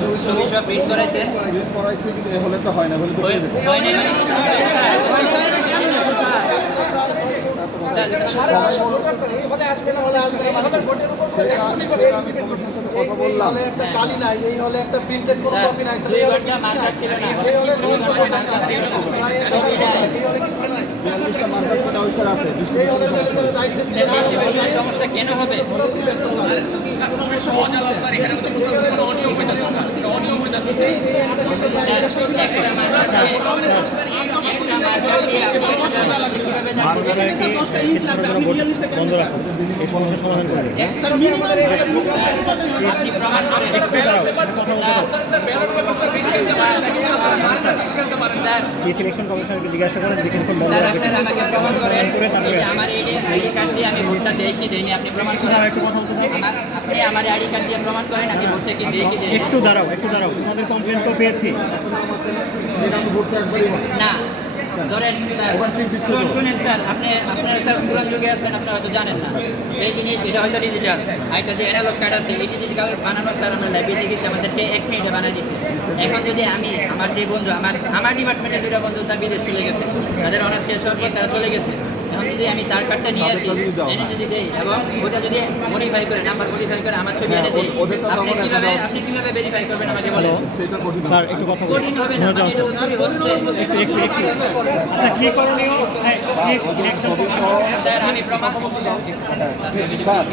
ছবি সব প্রিন্ট করাইছেন হলে তো হয় না সমস্যা বন্ধ রাখুন এই সমস্যার সমাধান স্যার চিফ ইলেকশন কমিশনারকে জিজ্ঞাসা করেন দেখে বন্ধ রাখবেন করে তারপরে আমার আইডি কার্ড দিয়ে আমি ভোটটা দেই কি দেইনি আপনি প্রমাণ করেন একটু কথা বলতে আপনি আমার আইডি কার্ড দিয়ে প্রমাণ করেন আমি ভোটটা কি দেই কি একটু দাঁড়াও একটু দাঁড়াও। তোমাদের কমপ্লেন তো পেয়েছি। না এই নাম ভর্তি একবারই না ধরেন স্যার ওখান থেকে দিচ্ছে তো। শুন- শুনেন স্যার আপনি আপনারা স্যার পুরান যুগে আছেন আপনারা হয়তো জানেন না। এই জিনিস এটা হয়তো ডিজিটাল আরেকটা যে অ্যানালগ কার্ড আছে এই ডিজিটাল বানানো স্যার আমরা লাইব্রেরিতে গেছি আমাদেরকে এক মিনিটে বানিয়ে দিচ্ছে এখন যদি আমি আমার যে বন্ধু আমার আমার ডিপার্টমেন্টে দুটা বন্ধু স্যার বিদেশ চলে গেছে। তাদের অনার্স শেষ হওয়ার পর তারা চলে গেছে। এখন যদি আমি তার কার্ডটা নিয়ে আসি যদি এনে যদি দেই এবং ওটা যদি মডিফাই করে নাম্বার মডিফাই করে আমার ছবি হ্যাঁ, এনে দেই আপনি কীভাবে আপনি কীভাবে ভেরিফাই করবেন আমাকে বলেন? স্যার একটু কথা বলুন। কঠিন হবে না মানে এটা চুরি হচ্ছে একটু একটু একটু আচ্ছা কি করণীয়? হ্যাঁ, কি অ্যাকশন স্যার আমি প্রমাণ হ্যাঁ, স্যার।